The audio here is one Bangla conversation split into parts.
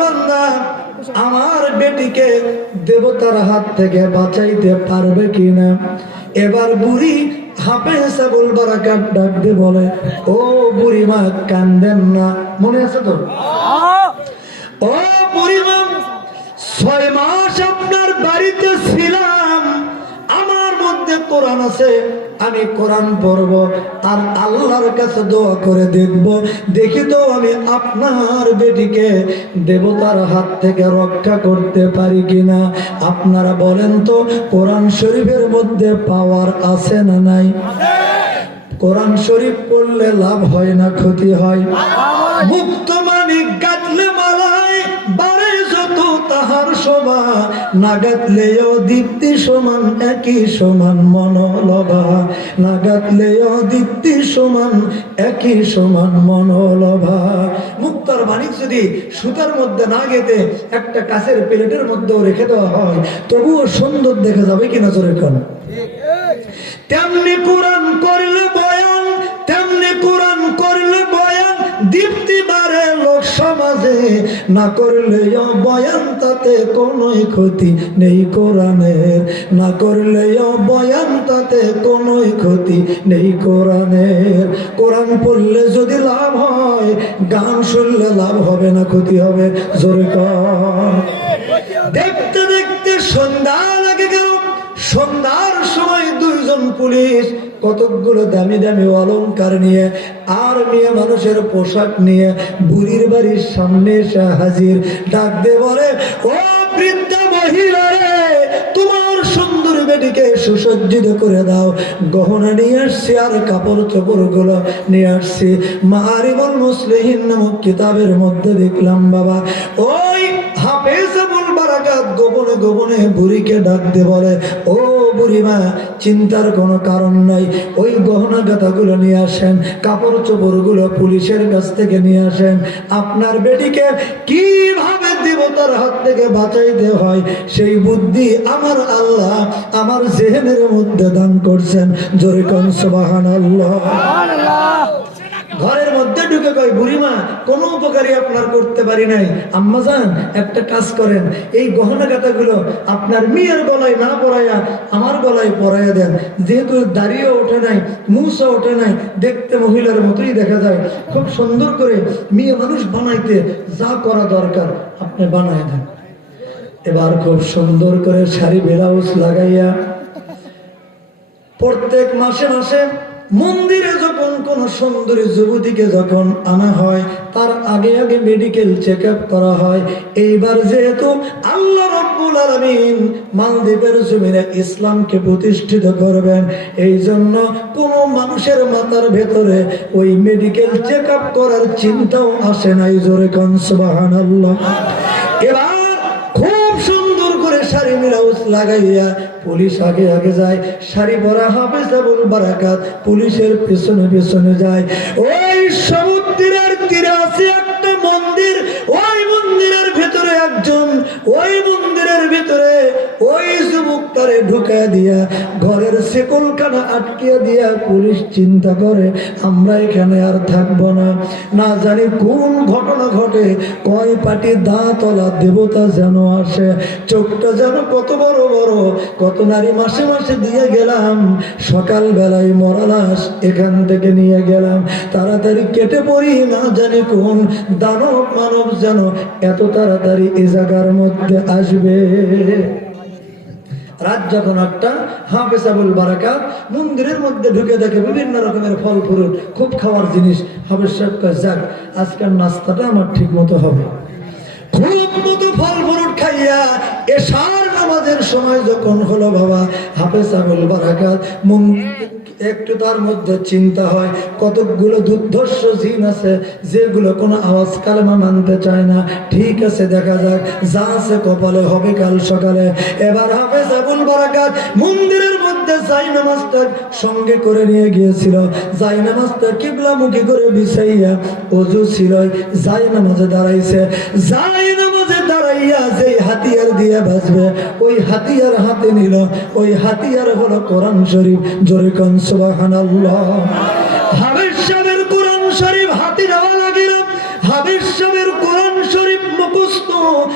বান্দা আমার বেটিকে দেবতার হাত থেকে বাঁচাইতে পারবে কিনা? এবার বুড়ি বারাকাত ডাক দিয়ে বলে ও বুড়ি মা কান্দেন না। মনে আছে তো? ও বুড়ি মা ছয় মাস আপনার বাড়িতে ছিলাম। মধ্যে কোরআন আছে, আমি কোরআন পড়ব আর আল্লাহর কাছে দোয়া করে দেখব। দেখি তো আমি আপনার বেটিকে দেবতার হাত থেকে রক্ষা করতে পারি কিনা। আপনারা বলেন তো, কোরআন শরীফের মধ্যে পাওয়ার আছে না নাই? কোরআন শরীফ পড়লে লাভ হয় না, ক্ষতি হয়? মুক্ত মানিক শোভা নাগাতলেও দীপ্তি সমান, একই সমান মনোলভা। নাগাতলেও দীপ্তি সমান, একই সমান মনোলভা। মুক্তার মানিক যদি সুতার মধ্যে না গেতে একটা কাছের প্লেটের মধ্যেও রেখে দেওয়া হয়, তবুও সুন্দর দেখা যাবে কিনা জোরে কোন? তেমনি কোরআন করলে দীপ্তি বাড়ে লোক সমাজে, না করলে বয়ান তাতে কোনোই ক্ষতি নেই কোরআনের। না করলে বয়ান তাতে কোনোই ক্ষতি নেই কোরআনের। কোরআন পড়লে যদি লাভ হয়, গান শুনলে লাভ হবে না, ক্ষতি হবে। জোরে দেখতে দেখতে সন্ধ্যা লাগে গেল। সন্ধ্যার সময় দুইজন পুলিশ কতকগুলো দামি দামি অলংকার নিয়ে আর মেয়ে মানুষের পোশাক নিয়ে বুড়ির বাড়ির সামনে এসে হাজির। ডাক দিয়ে বলে, ও বৃদ্ধা মহিলা রে, তোমার সুন্দর বেটিকে সুসজ্জিত করে দাও। গহনা নিয়ে আসছি আর কাপড় চোপড়গুলো নিয়ে আসছি। মারিবল মুসলিহীন নামক কিতাবের মধ্যে দেখলাম বাবা, ওই গোপনে গোপনে বুড়িকে ডাক দিয়ে বলে, ও বুড়িমা, চিন্তার কোনো কারণ নাই। ওই গহনা গাথাগুলো নিয়ে আসেন, কাপড় চোপড়গুলো পুলিশের কাছ থেকে নিয়ে আসেন। আপনার বেটিকে কীভাবে দেবতার হাত থেকে বাঁচাইতে হয়, সেই বুদ্ধি আমার আল্লাহ আমার জেহেনের মধ্যে দান করছেন। জোরে কন সুবাহান আল্লাহ ঘরের মধ্যে ঢুকে কয়, বুড়িমা, কোনো উপকারী আপনার করতে পারি নাই। আম্মা যান, একটা কাজ করেন। এই গহনা গাতাগুলো আপনার মেয়ের গলায় না পরাইয়া আমার গলায় পরাইয়া দেন। যেহেতু দাঁড়িয়ে ওঠে নাই মুসও ওঠে নাই, দেখতে মহিলার মতোই দেখা যায়। খুব সুন্দর করে মেয়ে মানুষ বানাইতে যা করা দরকার আপনি বানায় দেন। এবার খুব সুন্দর করে শাড়ি ব্লাউজ লাগাইয়া প্রত্যেক মাসে মাসে মন্দিরে যখন কোন সুন্দরী যুবতীকে যখন আনা হয়, তার আগে আগে মেডিকেল চেক করা হয়। এইবার যেহেতু আল্লাহ রব্বুল আলমিন মালদ্বীপের জমিনে ইসলামকে প্রতিষ্ঠিত করবেন এই জন্য কোনো মানুষের মাথার ভেতরে ওই মেডিকেল চেক করার চিন্তাও আসে নাই জোরে কনসবাহান আল্লাহ এবার খুব সুন্দর করে শাড়ি ব্লাউজ লাগাইয়া পুলিশ আগে আগে যায় শাড়ি পরা হাফেজ আবুল বারাকাত পুলিশের পেছনে পেছনে যায়। ওই সমুদ্রের তীরে আছে একটা মন্দির, ওই মন্দিরের ভিতরে একজন ওই মন্দিরের ভিতরে ওই তারে ঢুকায় দিয়া, ঘরের সেকলখানা আটকিয়ে দিয়া পুলিশ চিন্তা করে, আমরা এখানে আর থাকব না। না জানি কোন ঘটনা ঘটে, কয় পাটি দাঁতলা দেবতা যেন আসে। চোখটা যেন কত বড় বড়, কত নারী মাসে মাসে দিয়ে গেলাম। সকাল বেলায় মরালাস এখান থেকে নিয়ে গেলাম। তাড়াতাড়ি কেটে পড়ি, না জানি কোন দানব মানব যেন এত তাড়াতাড়ি এ জায়গার মধ্যে আসবে। রাত যখন আটটা হাফেসাবুল বারাকাত মন্দিরের মধ্যে ঢুকে দেখে বিভিন্ন রকমের ফল ফুরুল খুব খাওয়ার জিনিস। হাফেজ সাহেব যাক, আজকের নাস্তাটা আমার ঠিক মতো হবে ফল খাইয়া এশার নামাজের সময় যখন হলো বাবা, হাফেজ আবুল বারাকাত মন একটু তার মধ্যে চিন্তা হয়, কতকগুলো দুর্ধর্ষ জিন আছে যেগুলো কোনো আওয়াজ কালেমা মানতে চায় না। ঠিক আছে, দেখা যাক, যা আছে কপালে হবে কাল সকালে। এবার হাফেজ আবুল বারাকাত মন্দিরের মধ্যে যাই নামাজটা সঙ্গে করে নিয়ে গিয়েছিল। যাই নামাজটা কিবলামুখী করে বিছাইয়া অজু ছিল, যাই নামাজে দাঁড়াইছে। যাই নামাজে দাঁড়াইয়া যে হাতিয়ার দিয়ে বাঁচবে, ওই হাতিয়ার হাতে নিল, ওই হাতিয়ার হলো কোরআন শরীফ। জোরে কন সুবহানাল্লাহ। হাবিব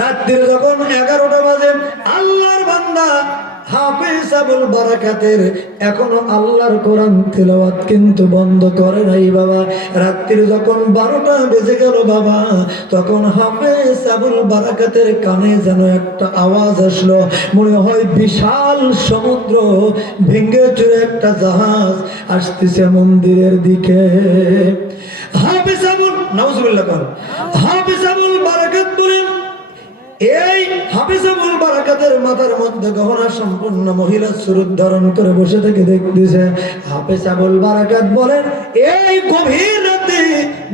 রাত্রির যখন এগারোটা বাজে, আল্লাহর বান্দা হাফিজ আবুল বারাকাতের এখনও আল্লাহর কোরআন তেলাওয়াত কিন্তু বন্ধ করে নাই বাবা। রাত্রির যখন বারোটা বেজে গেল বাবা, তখন হাফিজ আবুল বারাকাতের কানে যেন একটা আওয়াজ আসলো। মনে হয় বিশাল সমুদ্র ভেঙ্গে চুরে একটা জাহাজ আসতেছে মন্দিরের দিকে। হাফিজ আবুল, নাউজুবিল্লাহ হাফিজ আবুল বারাকাত বলেন এই হাফিজাবুল বারাকাতের মাথার মধ্যে গহনা সম্পূর্ণ মহিলা সুরুদ ধারণ করে বসে থেকে দেখতেছে। হাফিজাবুল বারাকাত বলেন, এই গভীর রাতে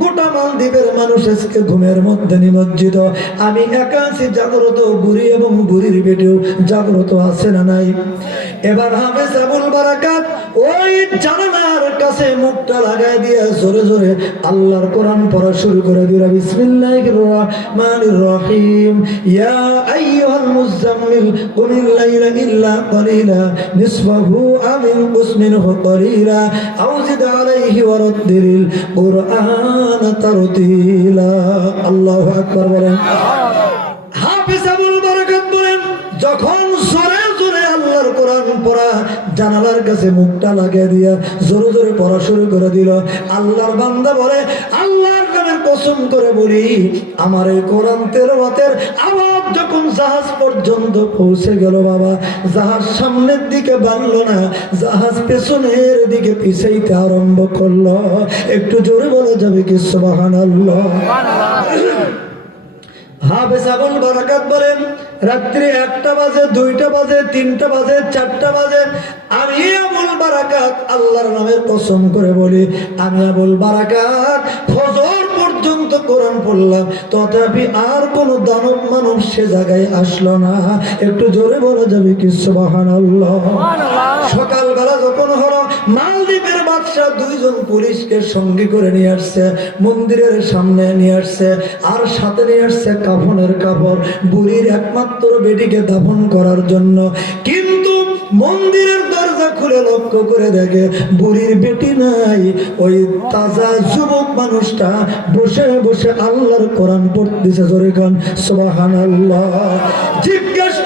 গোটা মালদ্বীপের মানুষ আজকে ঘুমের মধ্যে নিমজ্জিত। আমি একা আছি, জাগ্রত বুড়ি এবং বুড়ির বেটেও জাগ্রত আছে না নাই। এবার হাফেজ আবুল বারাকাত ওই জানালার কাছে মুখটা লাগাই দিয়ে জোরে জোরে আল্লাহর কোরআন পড়া শুরু করে দিল। বিসমিল্লাহির রহমানির রহিম। ইয়া আইয়ুহাল মুজাম্মিল লাইলা ইল্লা কলিলা, নিসফাহু আও ইনকুস মিনহু কলিলা আও জিদ আলাইহি ওয়া রাদ্দিল কুরআন তারতিলা। আল্লাহু আকবার বলেন। হাফিজ আবুল বারাকাত বলেন যখন জোরে আল্লাহর কোরআন পড়া জানালার কাছে মুখটা লাগিয়ে দিয়া জোরে জোরে পড়া শুরু করে দিল। আল্লাহর বান্দা বলে আল্লাহর নামে কসম করে বলি আমার এই কোরআন তেলাওয়াতের আওয়াজ যখন জাহাজ পর্যন্ত পৌঁছে গেল বাবা জাহাজ সামনের দিকে বাড়লো না জাহাজ পেছনের দিকে পিছাইতে আরম্ভ করল। একটু জোরে বলা যাবে কি সুবহানাল্লাহ। হাফেজ আবুল বারাকাত বলেন রাত্রি একটা বাজে, দুইটা বাজে, তিনটা বাজে, চারটা বাজে। আমি আবুল বারাকাত আল্লাহর নামের কসম করে বলি, আমি আবুল বারাকাত ফজর কোরআন পড়লাম তথাপি আর কোন দানব মানব সে জায়গায় আসলো না। একটু জোরে বলা যাবে কি সুবহানাল্লাহ? সকালবেলা যখন হলো মালদ্বীপের বাদশাহ দুইজন পুলিশকে সঙ্গে করে নিয়ে আসছে মন্দিরের সামনে নিয়ে আসছে আর সাথে নিয়ে আসছে কাফনের কাপড় বুড়ির একমাত্র বেটিকে দাফন করার জন্য। কিন্তু মন্দিরের দরজা খুলে লক্ষ্য করে দেখে বুড়ির বেটি নাই। ওই তাজা যুবক মানুষটা বসে বসে আল্লাহর কোরআন পড়তেছে জোরে খান সোবাহান আল্লাহ জিজ্ঞেস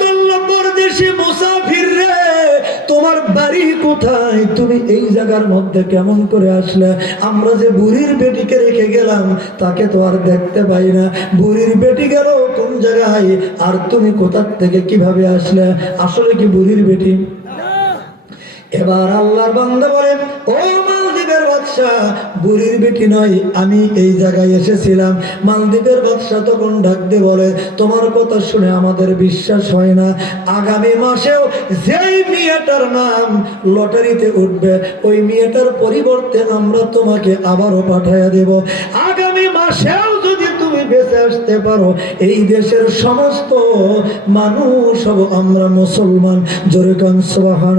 বাড়ি কোথায়? তুমি এই জায়গার মধ্যে কেমন করে আসলে? আমরা যে বুড়ির বেটিকে রেখে গেলাম, তাকে তো আর দেখতে পাই না। বুড়ির বেটি গেল কোন জায়গায়? আর তুমি কোথার থেকে কীভাবে আসলে? আসলে কি বুড়ির বেটি? এবার আল্লাহর বান্দা বলেন ও মালদ্বীপের বাদশাহ, বুড়ির বেটি নয়, আমি এই জায়গায় এসেছিলাম। মালদ্বীপের বাদশাহ তখন ডাক দিয়ে বলে, তোমার কথা শুনে আমাদের বিশ্বাস হয় না। আগামী মাসেও যেই মেয়েটার নাম লটারিতে উঠবে, ওই মেয়েটার পরিবর্তে আমরা তোমাকে আবারও পাঠাইয়া দেব। আগামী মাসেও বেঁচে আসতে পারো, এই দেশের সমস্ত মানুষ হব আমরা মুসলমান। জোরে কান সোহান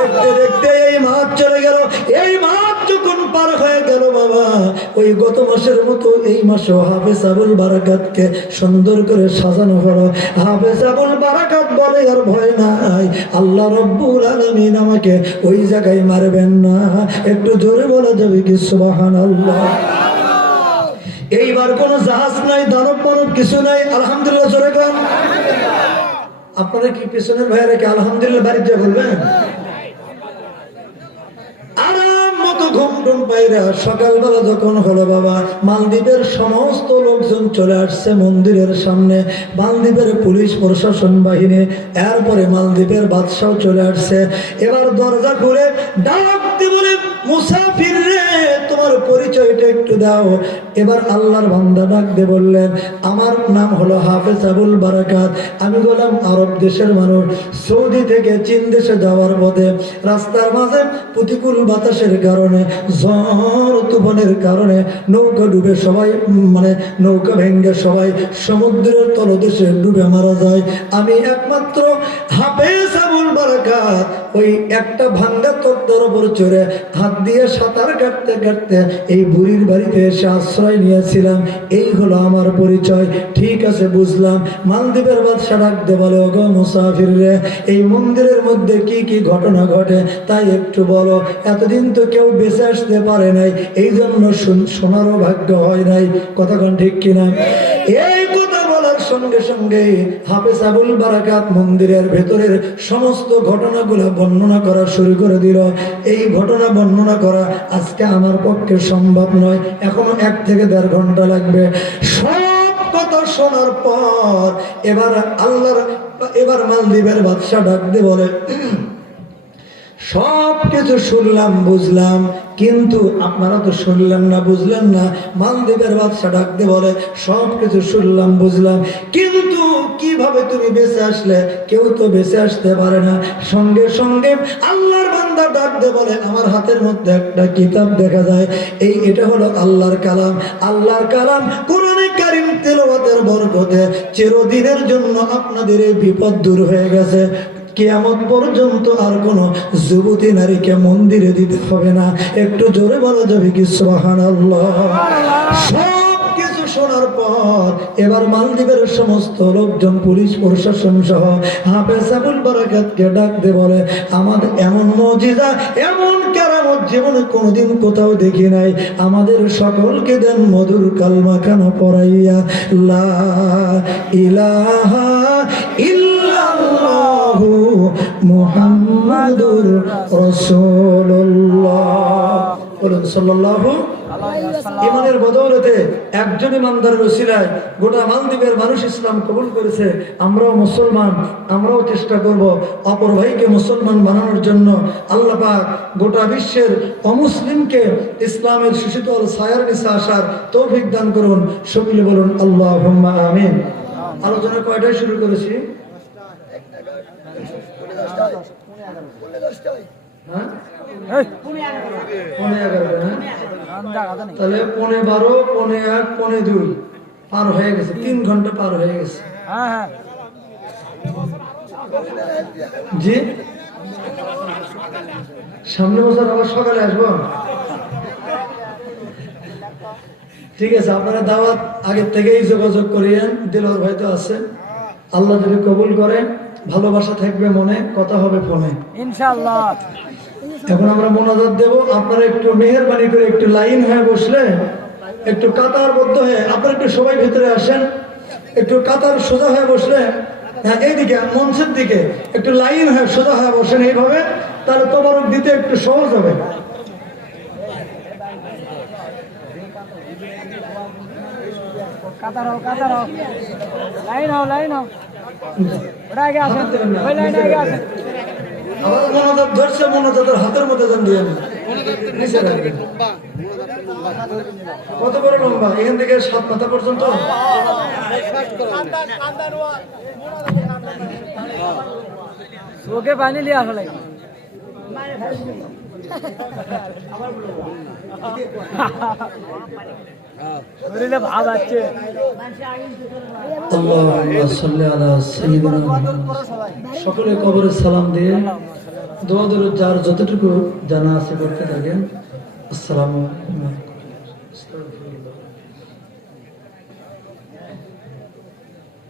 দেখতে দেখতে এই মাস চলে গেল। এই মাস ওই গত মাসের মতো এই মাসে হাফেজ আবুল বারাকাতকে সুন্দর করে সাজানো হাফেজ আবুল বারাকাত বলে, আর ভয় নাই, আল্লাহ রব্বুল আলমিন আমাকে ওই জায়গায় মারবেন না। একটু জোরে বলা যাবে কি? সুবাহান আল্লাহ এইবার কোন জাহাজ নাই, দানব মানব কিছু নাই, আলহামদুলিল্লাহ, জোরে গান আপনারা কি পেছনের ভাইয়ারা কি আলহামদুলিল্লাহ বাড়িতে বলবেন? টুম পাইরা সকালবেলা যখন হলো বাবা, মালদ্বীপের সমস্ত লোকজন চলে আসছে মন্দিরের সামনে। মালদ্বীপের পুলিশ প্রশাসন বাহিনী, এরপরে মালদ্বীপের বাদশাহ চলে আসছে। এবার দরজা খুলে ডাক দিয়ে বলে, মুসাফির রে, তোমার পরিচয়টা একটু দাও। এবার আল্লাহর বান্দা ডাক দিয়ে বললেন, আমার নাম হলো হাফেজ আবুল বারাকাত। আমি বললাম আরব দেশের মানুষ। সৌদি থেকে চীন দেশে যাওয়ার পথে রাস্তার মাঝে প্রতিকূল বাতাসের কারণে ঝড় ঝড় তুফানের কারণে নৌকা ডুবে সবাই মানে নৌকা ভেঙ্গে সবাই সমুদ্রের তলদেশে ডুবে মারা যায়। আমি একমাত্র হাফেজ বারাকাত ওই একটা ভাঙ্গা তত্ত্বের উপর চড়ে হাত দিয়ে সাঁতার কাটতে কাটতে এই বুড়ির বাড়িতে এসে আশ্রয় নিয়েছিলাম। এই হলো আমার পরিচয়। ঠিক আছে, বুঝলাম। মালদ্বীপের বাদশা ডাকতে বলে, ওগো মুসাফির রে, এই মন্দিরের মধ্যে কি কি ঘটনা ঘটে? তাই একটু বলো, এতদিন তো কেউ বেঁচে আসতে পারে নাই। এই জন্য শুন- শোনারও ভাগ্য হয় নাই। কতক্ষণ ঠিক কিনা? এই সঙ্গে সঙ্গে হাফেজ আবুল বারাকাত মন্দিরের ভেতরের সমস্ত ঘটনাগুলো বর্ণনা করা শুরু করে দিল। এই ঘটনা বর্ণনা করা আজকে আমার পক্ষে সম্ভব নয়। এখনও এক থেকে দেড় ঘণ্টা লাগবে। শোনার পর এবার আল্লাহর, এবার মালদ্বীপের বাদশাহ ডাক দিয়ে বলে সব কিছু শুনলাম, বুঝলাম কিন্তু আপনারা তো শুনলেন না, বুঝলেন না। মালদ্বীপের বাদশা ডাকতে বলে সব কিছু শুনলাম, বুঝলাম। কিন্তু কীভাবে তুমি বেঁচে আসলে? কেউ তো বেঁচে আসতে পারে না। সঙ্গে সঙ্গে আল্লাহর বান্দা ডাকতে বলে, আমার হাতের মধ্যে একটা কিতাব দেখা যায়। এই, এটা হলো আল্লাহর কালাম। আল্লাহর কালাম কোরআনে কারিম তেলাওয়াতের বরকতে চিরদিনের জন্য আপনাদের এই বিপদ দূর হয়ে গেছে। কিয়ামত পর্যন্ত আর কোনো যুবতী নারীকে মন্দিরে দিতে হবে না। একটু জোরে বলা যাবে কি পর এবার মালদ্বীপের সমস্ত লোকজন, পুলিশ, প্রশাসন সহ বলে, আমাদের এমন মজিজা এমন জীবনে কোনোদিন কোথাও দেখি নাই। আমাদের সকলকে দেন মধুর কালমা খানা পড়াইয়া ইলাহা ইল্লাল্লাহু মুহাম্মাদুর রাসূলুল্লাহ। ইমানের বদৌলতে একজন ইমানদারের ওসিলায় গোটা মালদ্বীপের মানুষ ইসলাম কবুল করেছে। আমরাও মুসলমান, আমরাও চেষ্টা করব অপর ভাইকে মুসলমান বানানোর জন্য। আল্লাহ পাক গোটা বিশ্বের অমুসলিমকে ইসলামের সুশীতল সায়ার নিচে আসার তৌফিক দান করুন। সকলে বলুন আল্লাহ আমিন। আলোচনা কয়টায় শুরু করেছি হ্যাঁ পনে এগারো হ্যাঁ তাহলে পনে বারো পনে এক পনে দুই পার হয়ে গেছে তিন ঘণ্টা পার হয়ে গেছে জি সামনে বছর আবার সকালে আসব ঠিক আছে আপনারা দাওয়াত আগের থেকেই যোগাযোগ করিয়েন দিলর ভাই তো আছে আল্লাহ যদি কবুল করে ভালোবাসা থাকবে মনে কথা হবে ফোনে। ইনশাআল্লাহ। এখন আমরা মোনাজাত দেব। আপনারা একটু মেহরবানি করে একটু লাইন হয়ে বসলে একটু কাতারবদ্ধ হয়ে আপনারা একটু সবাই ভিতরে আসেন। একটু কাতার সোজা হয়ে বসলে হ্যাঁ এইদিকে মঞ্চের দিকে একটু লাইন হয়ে সোজা হয়ে বসেন এইভাবে তাহলে তোমারক দিতে একটু সহজ হবে। কাতার হও কাতার হও। লাইন হও লাইন হও। আমার ধরছে হাতের মধ্যে যান দিয়ে। কত বড় লম্বা? এখান থেকে সাত মাথা পর্যন্ত? ওকে পানি লিয়ে আসলে শরীরে সকলে কবরে সালাম দিয়ে যার যতটুকু জানা আছে করতে থাকেন।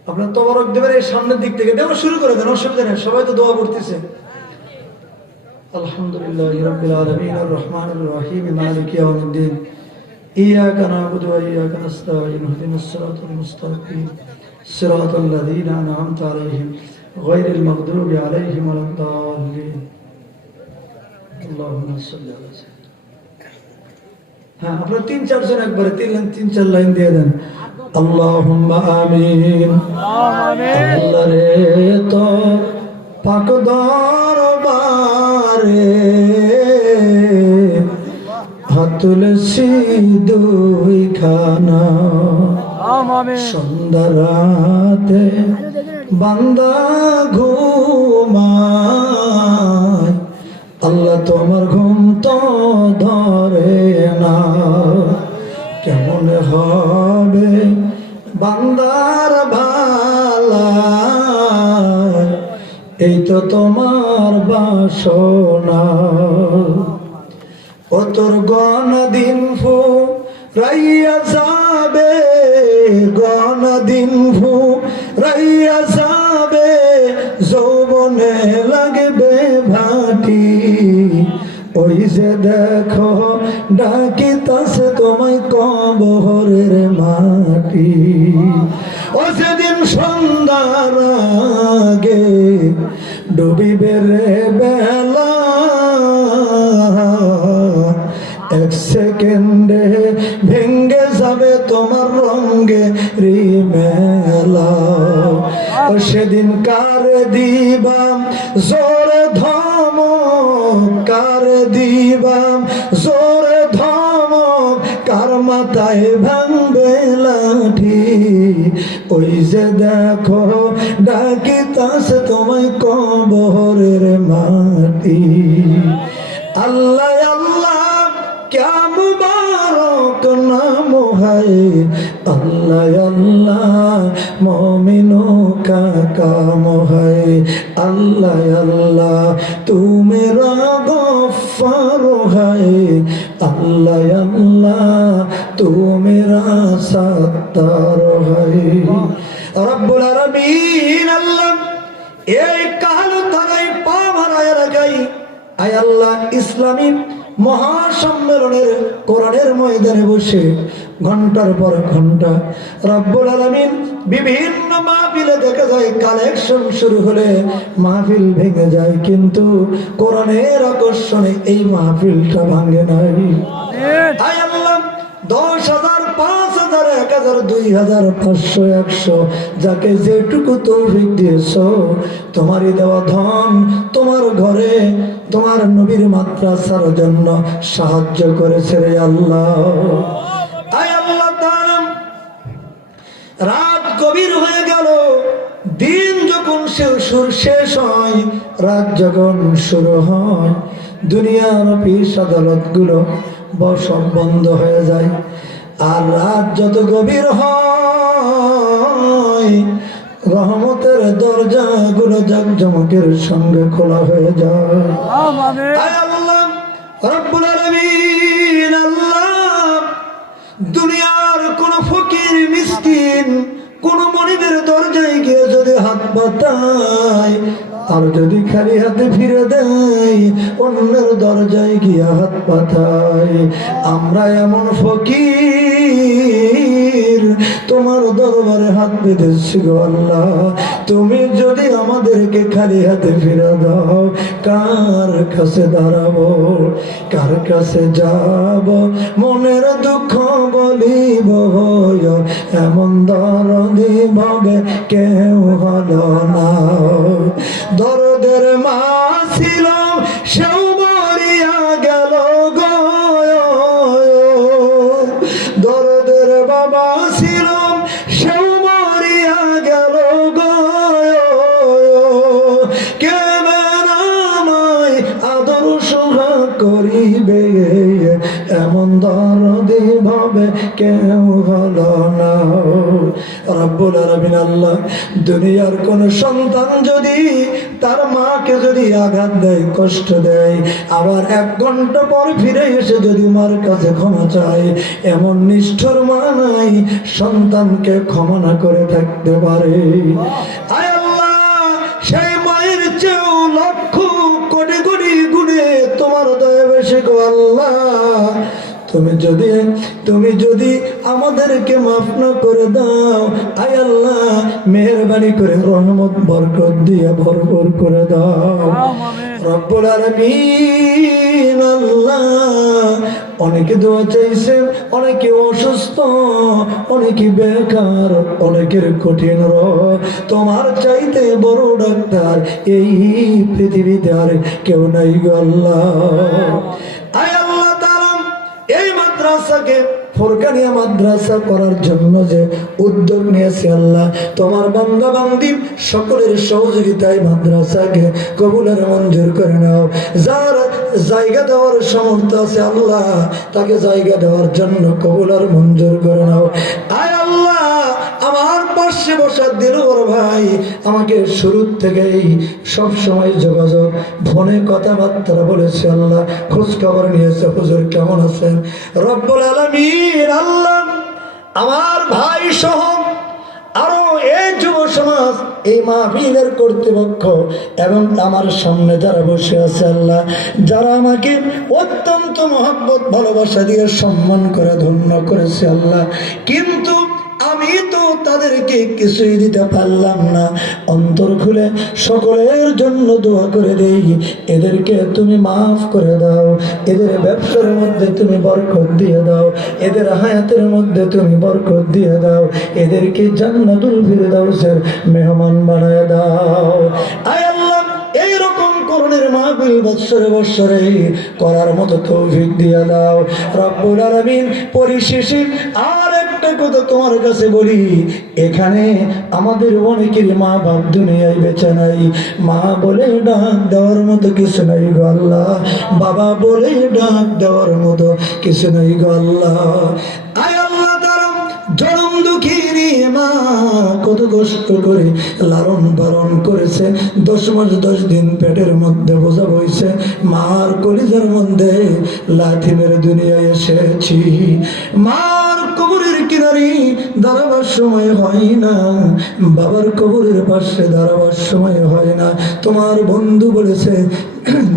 আপনার তবরক দেবেন এই সামনের দিক থেকে দেওয়া শুরু করে দেন, অসুবিধা নেই, সবাই তো দোয়া করতেছে। আলহামদুলিল্লাহ রাব্বিল আলামিন, আর রহমানির রহিম, মালিক ইয়াউমিদ্দিন। إياك نعبد وإياك نستعين اهدنا الصراط المستقيم صراط الذين أنعمت عليهم غير المغضوب عليهم ولا الضالين اللهم صل على سيدنا হ্যাঁ আপনারা তিন চারজন একবারে তিন লাইন তিন চার লাইন দিয়ে দেন আল্লাহুম্মা আমিন আল্লাহ রে তো পাক দরবারে হাতুলসি দুই খানা সন্ধ্যা রাতে বান্দা ঘুমায়। আল্লাহ তোমার ঘুম তো ধরে না। কেমন হবে বান্দার ভালা? এই তো তোমার বাসনা। ও তোর গণ দিন ফু রাইয়া যাবে গণ দিন ফু রাইয়া যাবে, যৌবনে লাগবে ভাটি। ওই যে দেখো ডাকি তাসে তোমায় কবরের মাটি। ও সেদিন সন্ধ্যার সেদিন কার দিবাম জোরে ধম, কার দিবাম জোরে ধম, কার মাথায় ভাঙবে লাঠি? ওই যে দেখো ডাকি তাস তোমায় কবরের মাটি। আল্লাহ। মুবারক নাম হায় আল্লাহ আল্লাহ, মমিনো কাকা মোহায় আল্লাহ আল্লাহ, তুমি গফার হায় আল্লাহ আল্লাহ, তুমি সত্তার হায় রব্বুল আলামিন আল্লাহ, এই কালো তারাই পা ভাড়ায় রাখাই আয় আল্লাহ, ইসলামী মহাসম্মেলনের কোরআনের ময়দানে বসে ঘণ্টার পর ঘণ্টা রব্বুল আলমিন বিভিন্ন মাহফিলে দেখা যায় কালেকশন শুরু হলে মাহফিল ভেঙে যায় কিন্তু কোরআনের আকর্ষণে এই মাহফিলটা ভাঙে নাই। দশ হাজার, পাঁচ হাজার, এক হাজার, দুই হাজার, পাঁচশো, একশো। যাকে যেটুকু তৌফিক দিয়েছ, তোমারই দেওয়া ধন তোমার ঘরে, তোমার নবীর মাদ্রাসার জন্য সাহায্য করেছে রে আল্লাহ। রাত গভীর হয়ে গেল। দিন যখন সুর শেষ হয়, রাত যখন শুরু হয়, দুনিয়ার অফিস আদালতগুলো সব বন্ধ হয়ে যায়। আর রাত যত গভীর হয় রহমতের দরজা গুলো জাকজমকের সঙ্গে খোলা হয়ে যায়। আল্লাহ রব্বুল আলামিন আল্লাহ। দুনিয়ার কোন ফকির মিসকিন কোন মনিবের দরজায় গিয়ে যদি হাত পাতায় আর যদি খালি হাতে ফিরে দেয়, অন্যের দরজায় গিয়ে হাত পাতায় আমরা এমন ফকির, তোমার দরবারে হাত পেতেছি আল্লাহ। তুমি যদি আমাদেরকে খালি হাতে ফিরে দাও, কার কাছে দাঁড়াবো, কার কাছে যাব? মনের দুঃখ বলিব এমন দরদি ভবে কেউ হলো না। দরদের মা ছিল সেও মরিয়া গেল দরদের বাবা ছিল সেও গেল নামাই আদর সোহা করিবে? এমন দরদি ভাবে কেউ রব্বুল আলামিন আল্লাহ। দুনিয়ার কোন সন্তান যদি তার মাকে যদি আঘাত দেয়, কষ্ট দেয়, আবার এক ঘণ্টা পর ফিরে এসে যদি মার কাছে ক্ষমা চায়, এমন নিষ্ঠুর মা নাই, সন্তানকে ক্ষমা না করে থাকতে পারে। আল্লাহ, সেই মায়ের চেয়েও লক্ষ কোটি কোটি গুণে তোমার দয়া বেশি গো আল্লাহ। তুমি যদি তুমি যদি আমাদেরকে মাফ না করে দাও আয় আল্লাহ মেহরবানি করে রহমত বরকত দিয়ে ভরপুর করে দাও। রব্বুল আলামিন আল্লাহ অনেকে দোয়া চাইছে অনেকে অসুস্থ অনেকে বেকার অনেকের কঠিন তোমার চাইতে বড় ডাক্তার এই পৃথিবীতে আর কেউ নাই গো মাদ্রাসাকে ফোরকানিয়া মাদ্রাসা করার জন্য যে উদ্যোগ নিয়েছে আল্লাহ, তোমার বান্দা বান্দি সকলের সহযোগিতায় মাদ্রাসাকে কবুলের মঞ্জুর করে নাও। যার জায়গা দেওয়ার সামর্থ্য আছে আল্লাহ, তাকে জায়গা দেওয়ার জন্য কবুলার মঞ্জুর করে নাও। আয় পাশে বসা দিল বড় ভাই, আমাকে শুরু থেকেই সব সময় যোগাযোগ, ফোনে কথাবার্তা বলেছে আল্লাহ খোঁজ খবর নিয়েছে, হুজুর কেমন আছেন? রব্বুল আলমীর আল্লাহ আমার ভাই সহ আরও এই যুব সমাজ, এই মাহফিলের কর্তৃপক্ষ এবং আমার সামনে যারা বসে আছে আল্লাহ, যারা আমাকে অত্যন্ত মহব্বত, ভালোবাসা দিয়ে সম্মান করে, ধন্য করেছে আল্লাহ। কিন্তু আমি তো তাদেরকে কিছুই দিতে পারলাম না। অন্তর খুলে সকলের জন্য দোয়া করে দেই। এদেরকে তুমি মাফ করে দাও। এদের ব্যবসার মধ্যে তুমি বরকত দিয়ে দাও। এদের হায়াতের মধ্যে তুমি বরকত দিয়ে দাও। এদেরকে জান্নাতুল ফিরদাউসের মেহমান বানায় দাও। আল্লাহ, এইরকম বৎসরে করার মতো তৌফিক দিয়ে দাও। রব্বুল আলামিন পরিশেষে আর একটা কথা তোমার কাছে বলি, এখানে আমাদের অনেকের মা বাপ দুনিয়ায় বেঁচে নাই। মা বলে ডাক দেওয়ার মতো কিছু নাই গো আল্লাহ, বাবা বলে ডাক দেওয়ার মতো কিছু নাই গো আল্লাহ। আয় আল্লাহ তারা জনম দুঃখিনী মা, কত কষ্ট করে লালন পালন করেছে। দশ মাস, দশ দিন পেটের মধ্যে বোঝা বইছে, মার কলিজার মধ্যে লাথি মেরে দুনিয়ায় এসেছি। মার কবরের কিনারে দাঁড়াবার সময় হয় না। বাবার কবরের পাশে দাঁড়াবার সময় হয় না। তোমার বন্ধু বলেছে,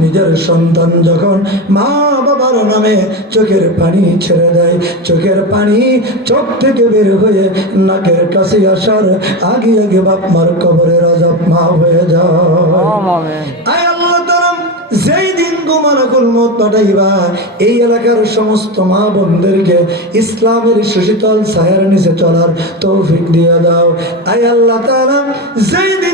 নিজের সন্তান যখন মা বাবার নামে চোখের পানি ছেড়ে দেয়, চোখের পানি চোখ থেকে বের হয়ে নাকের কাছে আসার আগে আগে বাপ মার কবরে রাজা মা হয়ে যায়। পাঠাইবা এই এলাকার সমস্ত মা বোনদেরকে ইসলামের সুশীতল ছায়ার নিচে চলার তৌফিক দিয়ে দাও। আয় আল্লাহ যেদিন